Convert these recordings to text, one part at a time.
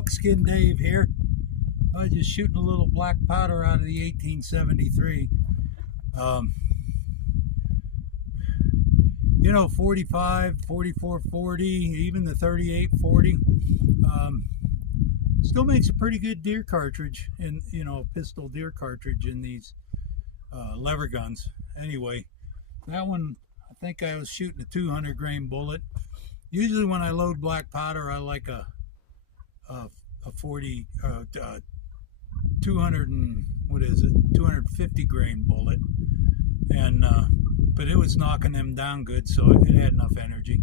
Buckskin Dave here. I was just shooting a little black powder out of the 1873. You know, 45, 44, 40, even the 38, 40. Still makes a pretty good deer cartridge, and you know, pistol deer cartridge in these lever guns. Anyway, that one, I think I was shooting a 200 grain bullet. Usually when I load black powder, I like a 200 and what is it, 250 grain bullet, and but it was knocking them down good, so it had enough energy.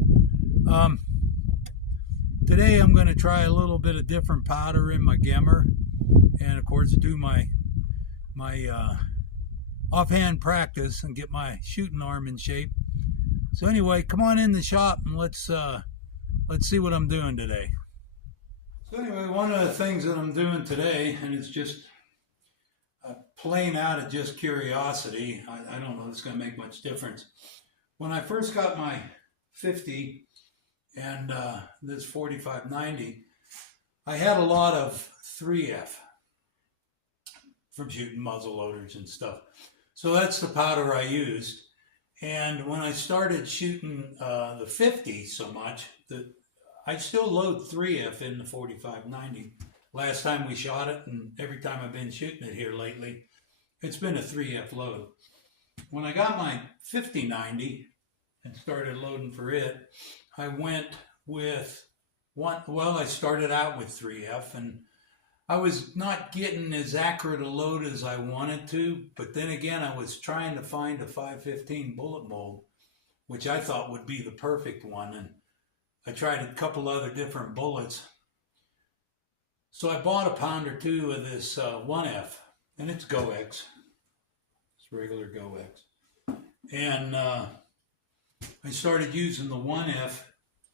Today I'm going to try a little bit of different powder in my gemmer, and of course do my offhand practice and get my shooting arm in shape. So anyway, come on in the shop and let's see what I'm doing today. So anyway, one of the things that I'm doing today, and it's just plain out of just curiosity, I don't know if it's going to make much difference. When I first got my 50 and this 4590, I had a lot of 3F from shooting muzzle loaders and stuff. So that's the powder I used. And when I started shooting the 50 so much, that I still load 3F in the 4590. Last time we shot it, and every time I've been shooting it here lately, it's been a 3F load. When I got my 5090 and started loading for it, I went with I started out with 3F, and I was not getting as accurate a load as I wanted to, but then again, I was trying to find a 515 bullet mold, which I thought would be the perfect one, and I tried a couple other different bullets. So I bought a pound or two of this 1F, and it's GoX. It's regular GoX. And I started using the 1F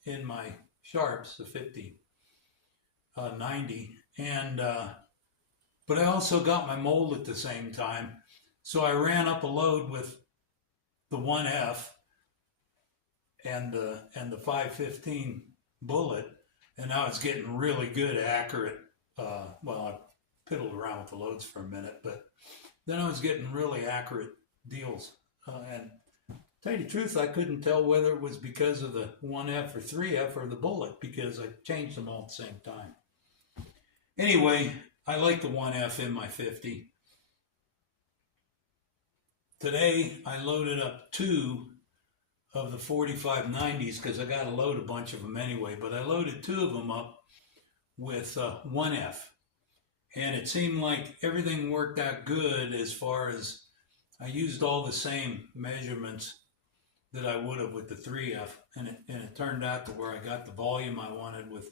in my sharps, the 50-90. And but I also got my mold at the same time, so I ran up a load with the 1F and the 515 bullet, and I was getting really good, accurate. Well, I piddled around with the loads for a minute, but then I was getting really accurate deals. And to tell you the truth, I couldn't tell whether it was because of the 1F or 3F or the bullet, because I changed them all at the same time. Anyway, I like the 1F in my 50. Today, I loaded up 2 of the 4590s because I got to load a bunch of them anyway, but I loaded 2 of them up with 1F. And it seemed like everything worked out good as far as I used all the same measurements that I would have with the 3F. And it turned out to where I got the volume I wanted with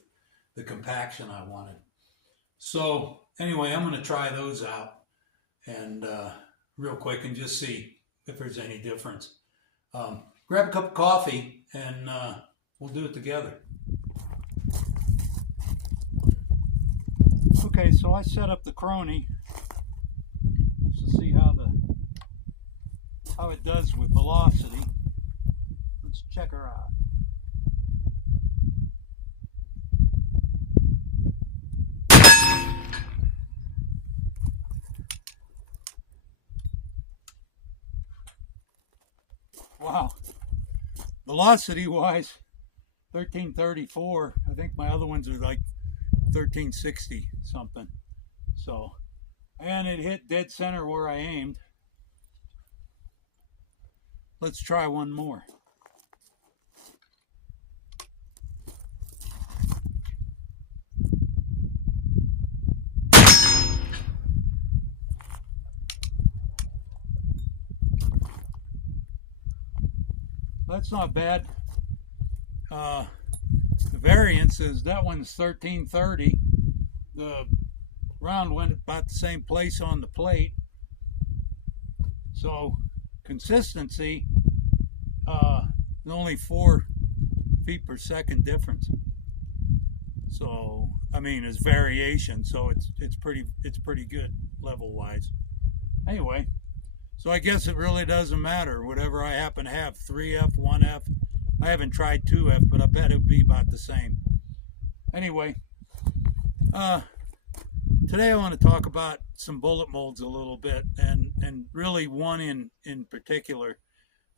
the compaction I wanted. So anyway, I'm going to try those out and real quick and just see if there's any difference. Grab a cup of coffee and we'll do it together. Okay, so I set up the Crony to see how it does with velocity. Let's check her out. Wow, velocity wise, 1334. I think my other ones are like 1360 something. So, and it hit dead center where I aimed. Let's try one more. That's not bad. The variance is that one's 1330. The round went about the same place on the plate. So consistency, only 4 feet per second difference. So I mean, it's variation. So it's pretty good level wise. Anyway. So I guess it really doesn't matter, whatever I happen to have, 3F, 1F. I haven't tried 2F, but I bet it would be about the same. Anyway, Today I want to talk about some bullet molds a little bit, and really one in particular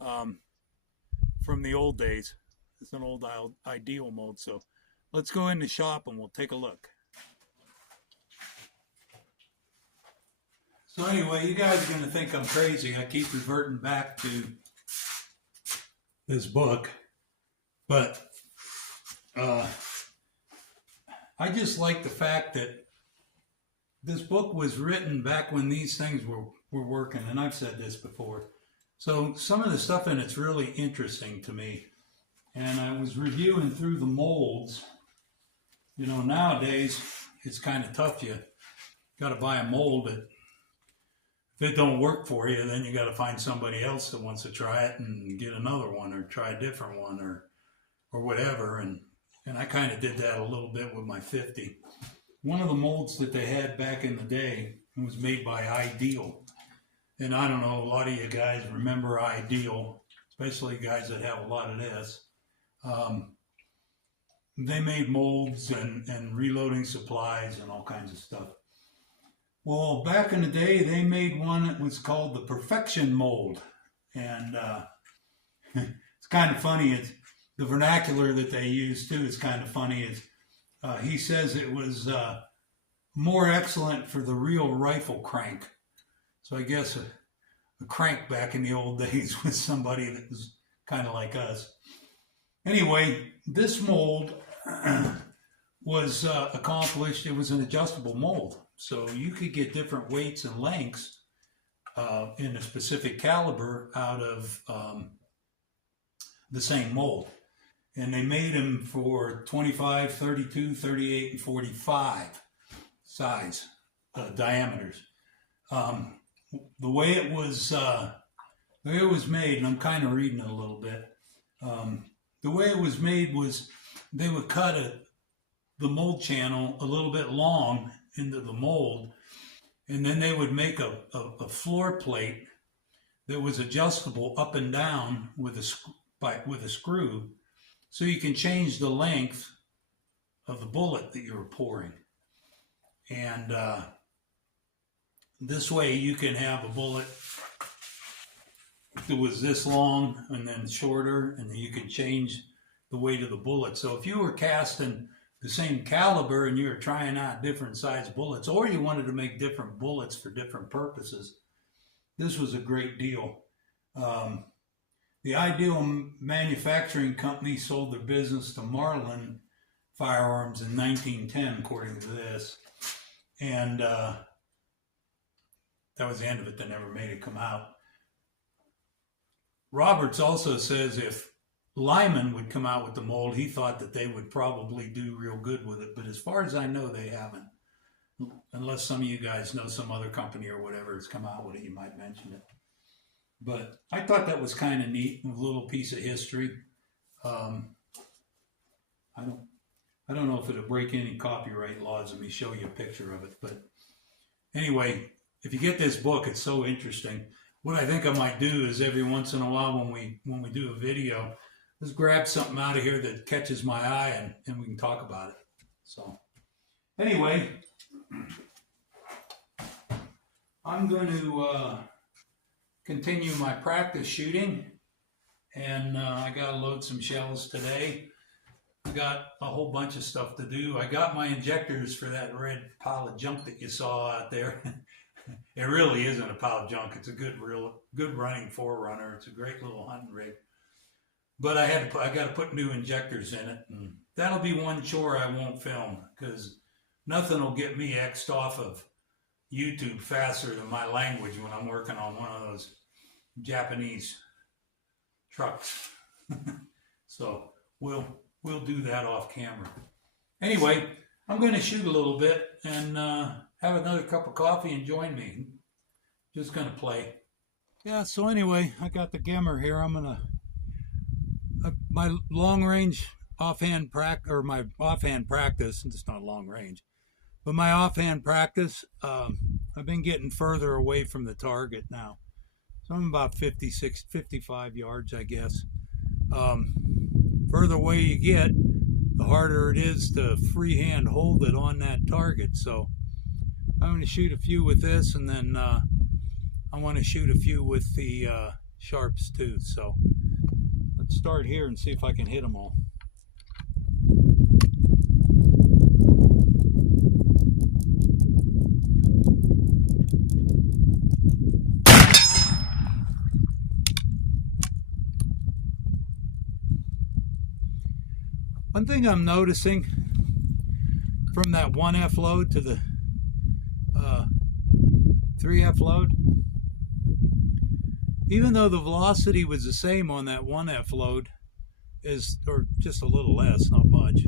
from the old days. It's an old ideal mold, so let's go in the shop and we'll take a look. So anyway, you guys are going to think I'm crazy. I keep reverting back to this book, but I just like the fact that this book was written back when these things were working, and I've said this before. So some of the stuff in it's really interesting to me. And I was reviewing through the molds. You know, nowadays it's kind of tough. You got to buy a mold that if it don't work for you, then you got to find somebody else that wants to try it and get another one or try a different one or whatever. And I kind of did that a little bit with my 50. One of the molds that they had back in the day was made by Ideal. And I don't know, a lot of you guys remember Ideal, especially guys that have a lot of this. They made molds and reloading supplies and all kinds of stuff. Well, back in the day, they made one that was called the Perfection mold. And it's kind of funny. It's, the vernacular that they use, too, is kind of funny. He says it was more excellent for the real rifle crank. So I guess a crank back in the old days was somebody that was kind of like us. Anyway, this mold was accomplished. It was an adjustable mold. So you could get different weights and lengths in a specific caliber out of the same mold. And they made them for 25, 32, 38, and 45 size diameters. The way it was made, and I'm kind of reading it a little bit. The way it was made was they would cut the mold channel a little bit long into the mold, and then they would make a floor plate that was adjustable up and down with a screw, so you can change the length of the bullet that you were pouring. And this way you can have a bullet that was this long and then shorter, and then you can change the weight of the bullet. So if you were casting the same caliber and you were trying out different size bullets, or you wanted to make different bullets for different purposes, this was a great deal. The Ideal Manufacturing Company sold their business to Marlin Firearms in 1910, according to this. And that was the end of it. They never made it come out. Roberts also says if Lyman would come out with the mold, he thought that they would probably do real good with it. But as far as I know, they haven't. Unless some of you guys know some other company or whatever has come out with it, you might mention it. But I thought that was kind of neat, a little piece of history. I don't know if it'll break any copyright laws if me show you a picture of it. But anyway, if you get this book, it's so interesting. What I think I might do is every once in a while when we do a video, just grab something out of here that catches my eye and we can talk about it. So anyway, I'm going to continue my practice shooting, and I got to load some shells today. I got a whole bunch of stuff to do. I got my injectors for that red pile of junk that you saw out there. It really isn't a pile of junk. It's a good running Forerunner. It's a great little hunting rig. But I got to put new injectors in it, and that'll be one chore I won't film, because nothing will get me X'd off of YouTube faster than my language when I'm working on one of those Japanese trucks. So we'll do that off camera. Anyway, I'm going to shoot a little bit and have another cup of coffee and join me. Just going to play. Yeah, so anyway, I got the Gemmer here. I'm going to my long range offhand practice, or my offhand practice, it's not long range, but my offhand practice, I've been getting further away from the target now. So I'm about 56, 55 yards, I guess. Further away you get, the harder it is to freehand hold it on that target. So I'm going to shoot a few with this, and then I want to shoot a few with the sharps too. So let's start here and see if I can hit them all. One thing I'm noticing from that 1F load to the 3F load, even though the velocity was the same on that 1F load, or just a little less, not much,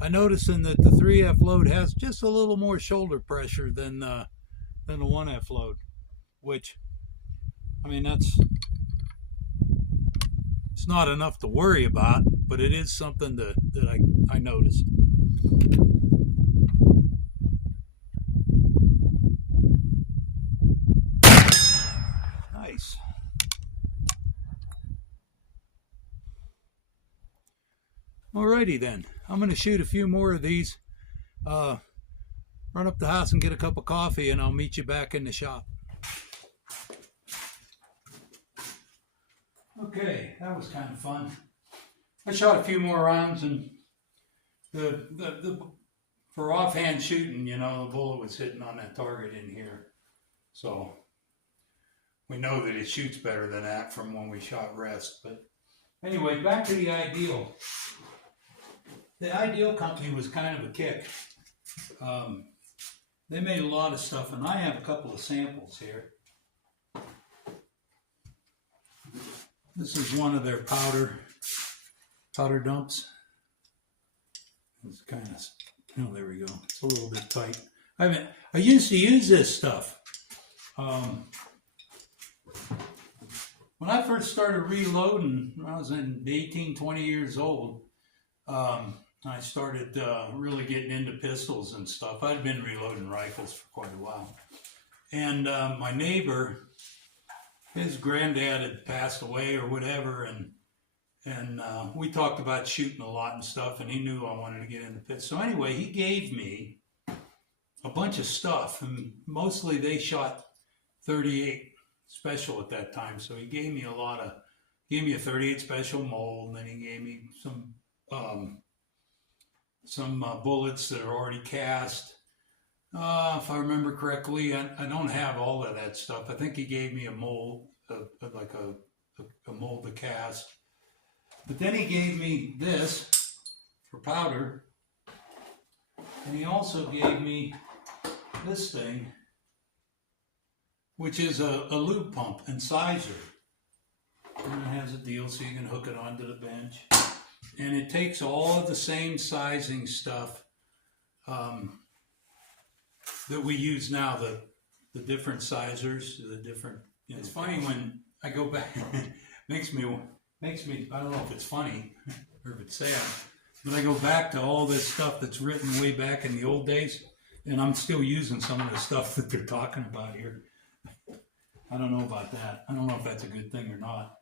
I noticing that the 3F load has just a little more shoulder pressure than the 1F load, which, I mean, it's not enough to worry about, but it is something that I noticed. Nice. Alrighty then, I'm going to shoot a few more of these, run up the house and get a cup of coffee, and I'll meet you back in the shop. Okay, that was kind of fun. I shot a few more rounds, and for offhand shooting, you know, the bullet was hitting on that target in here. So we know that it shoots better than that from when we shot rest. But anyway, back to the Ideal. The Ideal company was kind of a kick. They made a lot of stuff, and I have a couple of samples here. This is one of their powder dumps. It's kind of, oh, there we go. It's a little bit tight. I used to use this stuff. When I first started reloading, when I was 18, 20 years old, I started really getting into pistols and stuff. I'd been reloading rifles for quite a while. And my neighbor, his granddad had passed away or whatever, and we talked about shooting a lot and stuff, and he knew I wanted to get into pistols. So anyway, he gave me a bunch of stuff, and mostly they shot 38 special at that time. So he gave me a 38 special mold, and then he gave me some bullets that are already cast. If I remember correctly, I don't have all of that stuff. I think he gave me a mold, like a mold to cast. But then he gave me this for powder, and he also gave me this thing, which is a lube pump and sizer. And it has a deal so you can hook it onto the bench. And it takes all of the same sizing stuff that we use now, the different sizers, the different, you know. It's funny when I go back, makes me, I don't know if it's funny or if it's sad, but I go back to all this stuff that's written way back in the old days, and I'm still using some of the stuff that they're talking about here. I don't know about that. I don't know if that's a good thing or not.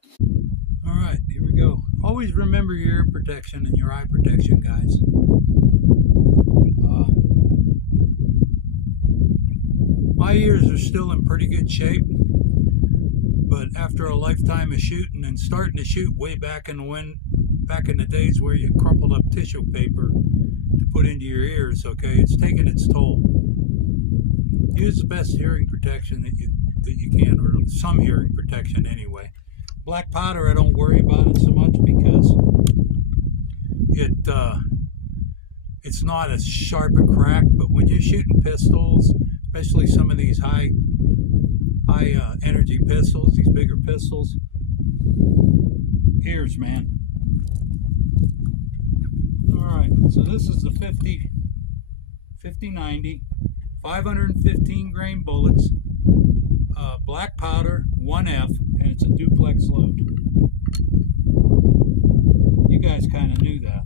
All right, here we go. Always remember your ear protection and your eye protection, guys. My ears are still in pretty good shape, but after a lifetime of shooting and starting to shoot way back in the days where you crumpled up tissue paper to put into your ears, okay, it's taking its toll. Use the best hearing protection that you can, or some hearing protection anyway. Black powder, I don't worry about it so much because it's not as sharp a crack, but when you're shooting pistols, especially some of these high energy pistols, these bigger pistols, ears, man. All right, so this is the 50-90, 515 grain bullets, black powder, 1F, and it's a duplex load. You guys kind of knew that.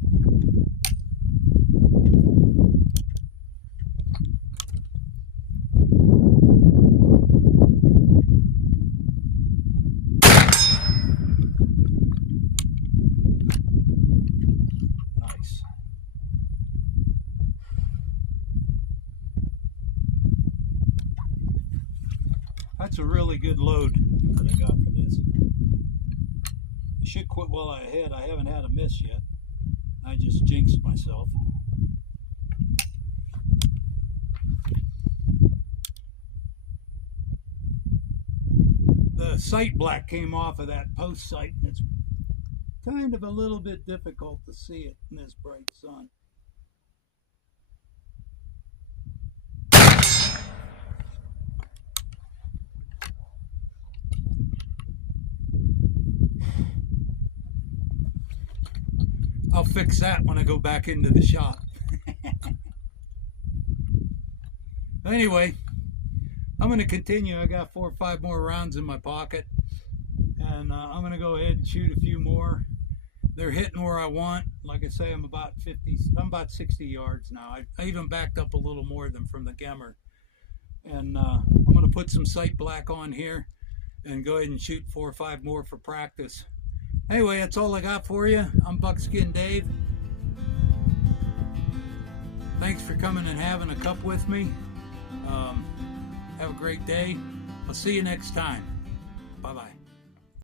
Nice. That's a really good load that I got for this. I should quit while I hit. I haven't had a miss yet. I just jinxed myself. The sight black came off of that post sight, and it's kind of a little bit difficult to see it in this bright sun. I'll fix that when I go back into the shop. Anyway, I'm going to continue. I got 4 or 5 more rounds in my pocket, and I'm going to go ahead and shoot a few more. They're hitting where I want. Like I say, I'm about 60 yards now. I even backed up a little more than from the Gemmer. And I'm going to put some sight black on here and go ahead and shoot 4 or 5 more for practice. Anyway, that's all I got for you. I'm Buckskin Dave. Thanks for coming and having a cup with me. Have a great day. I'll see you next time.